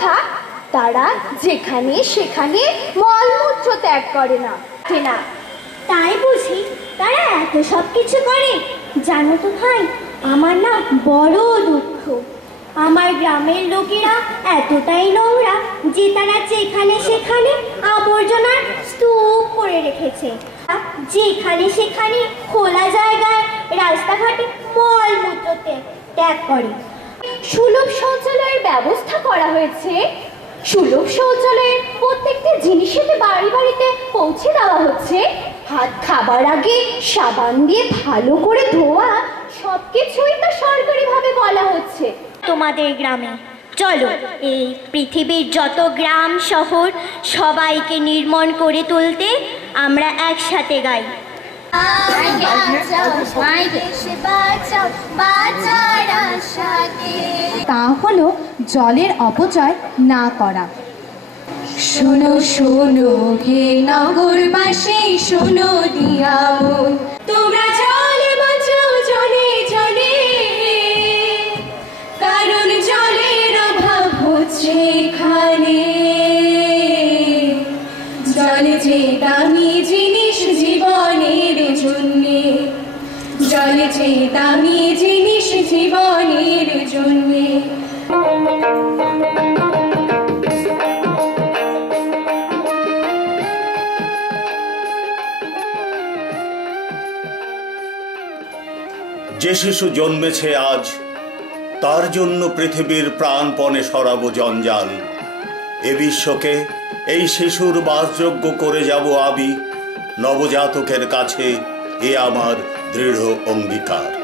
কথা, তারা যেখানে সেখানে মলমূত্র ত্যাগ করে না। তাই বুঝি তারা এত সব কিছু করে? জানো তো ভাই, আমার না বড় দুঃখ। আমার গ্রামের লোকেরা এতটাই নোংরা যে তারা যেখানে সেখানে আবর্জনার স্তূপ করে রেখেছে। যেখানে সেখানে খোলা জায়গায় রাস্তাঘাটে মলমূত্র ত্যাগ করে। সুলভ শৌচালয়ের ব্যবস্থা করা হয়েছে। সুলভ শৌচালয়ের প্রত্যেকটি জিনিসেতে বাড়ি বাড়িতে পৌঁছে দেওয়া হচ্ছে। হাত খাবার আগে সাবান দিয়ে ভালো করে ধোয়া, সবকিছুই তো সরকারিভাবে বলা হচ্ছে। তোমাদের গ্রামে চলো এই পৃথিবীর যত গ্রাম শহর সবাইকে নির্মল করে তুলতে আমরা একসাথে গাই। তা হলো জলের অপচয় না করা। শোনো শোনো হে নগরবাসী, শোনো দিয়া মন, তোমরা জল বাঁচাও জলে জলে, কারণ জলের অভাব হচ্ছে এখানে। জল যে দামি জিনিস জীবনের জন্যে, জল যে দামি জিনিস জীবনের জন্যে। যে শিশু জন্মেছে আজ, তার জন্য পৃথিবীর প্রাণপণে সরাবো জঞ্জাল। এ বিশ্বকে এই শিশুর বাসযোগ্য করে যাব আমি। নবজাতকের কাছে এ আমার দৃঢ় অঙ্গীকার।